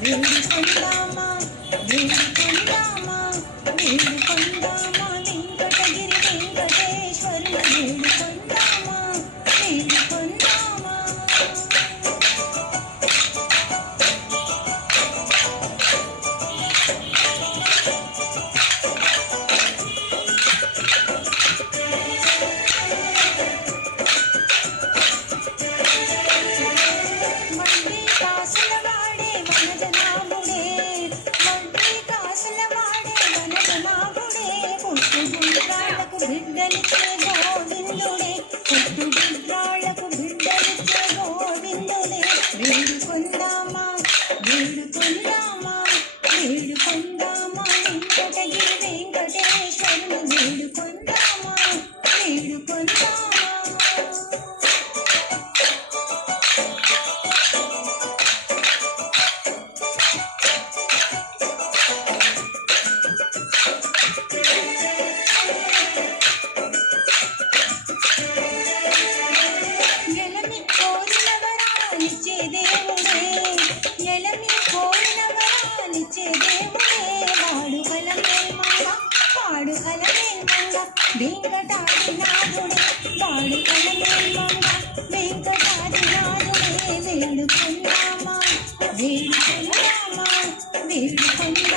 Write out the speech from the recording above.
వేడుకొందామా వేడుకొందామా వేడుకొందామా వెంకటగిరి వెంకటేశ్వరుని వేడుకొందామా వేడుకొందామా. బిడ్డలిచ్చే గోవిందుడే పుట్టు బిడ్డాళ్లకు బిడ్డలిచ్చే గోవిందుడే వేడుకొందామా వేడుకొందామా వేడుకొందామా వెంకటగిరి వెంకటేశ్వరుని వేడుకొందామా వేడుకొందామా. వెంకటాదినాథుడే వాడు కలమేమంగ వెంకటాదినాథుడే వేడుకొందామా వేడుకొందామా వేడుకొందామా.